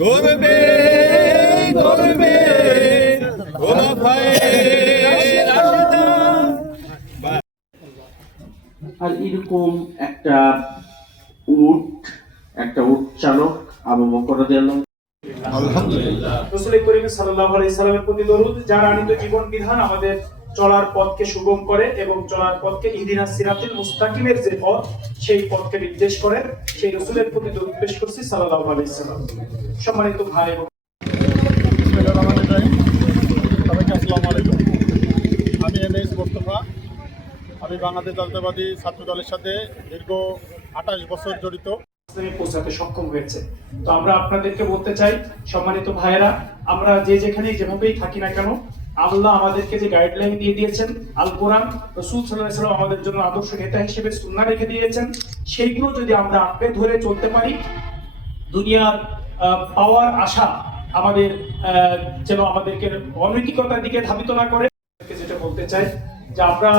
গর্বে গর্বে খোলাফায়ে রাশেদান। আর এরকম একটা উট চালক আবু বকর রাদিয়াল্লাহু আলহামদুলিল্লাহ। রাসূল করিম সাল্লাল্লাহু আলাইহি সাল্লামের প্রতি দরুদ, যার আনিত জীবন বিধান আমাদের চলার পথকে সুগম করে এবং চলার পথকে ইহদিনাস সিরাতিল মুস্তাকিমের যে পথ, সেই পথকে নির্দেশ করে, সেই রাসূলের প্রতি দরুদ পেশ করছি সাল্লাল্লাহু আলাইহি সাল্লাম। সম্মানিত ভাই এবং বিসমিল্লাহির রহমানির রহিম। সবাইকে আসসালামু আলাইকুম। আমি এমএস মোস্তফা। আমি বাংলাদেশ জাতীয়তাবাদী ছাত্র দলের সাথে দীর্ঘ 28 বছর জড়িত। পৌঁছাতে সক্ষম হয়েছে। তো আমরা আপনাদেরকে বলতে চাই, সম্মানিত ভাইয়েরা, আমরা যে যেখানে যেভাবেই থাকি না কেন, আল্লাহ আমাদেরকে যে গাইডলাইন দিয়ে দিয়েছেন, আল কোরআন, রাসূল সাল্লাল্লাহু আলাইহি ওয়াসাল্লাম আমাদের জন্য আদর্শ নেতা হিসেবে সুন্নাহ রেখে দিয়েছেন, সেইগুলো যদি আমরা আঁকড়ে ধরে চলতে পারি, দুনিয়ার পাওয়ার আশা আমাদের যেন আমাদেরকে অনৈতিকতার দিকে ধাবিত না করে। যেটা বলতে চাই যে আমরা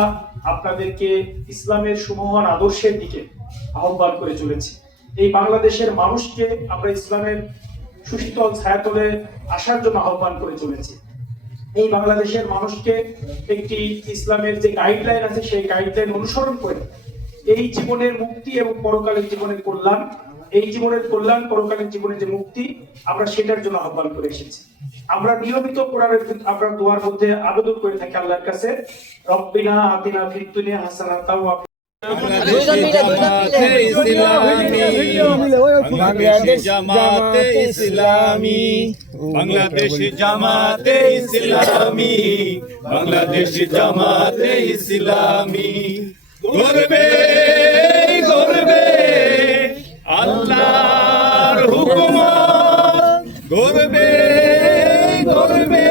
আপনাদেরকে ইসলামের সুমহান আদর্শের দিকে আহ্বান করে চলেছি। এই বাংলাদেশের মানুষকে আমরা ইসলামের সুশীতল ছায়াতলে আসার জন্য আহ্বান করে চলেছি। এই বাংলাদেশের মানুষকে একটি ইসলামের যে গাইডলাইন আছে, সেই গাইডলাইন অনুসরণ করে এই জীবনের মুক্তি এবং পরকালের জীবনের কল্যাণ, এই জীবনের কল্যাণ, পরকালের জীবনের যে মুক্তি, আমরা সেটার জন্য আহ্বান করে এসেছি। আমরা নিয়মিত কোরআনের আমরা দোয়ার মধ্যে আবেদন করে থাকি আল্লাহর কাছে, রব্বিনা আতিনা ফিদ দুনিয়া হাসানাতাও বাংলাদেশ জামাতে ইসলামী, বাংলাদেশ জামাতে ইসলামী, বাংলাদেশ জামাতে ইসলামী। গর্বে গর্বে আল্লাহর হুকুমত, গর্বে গর্বে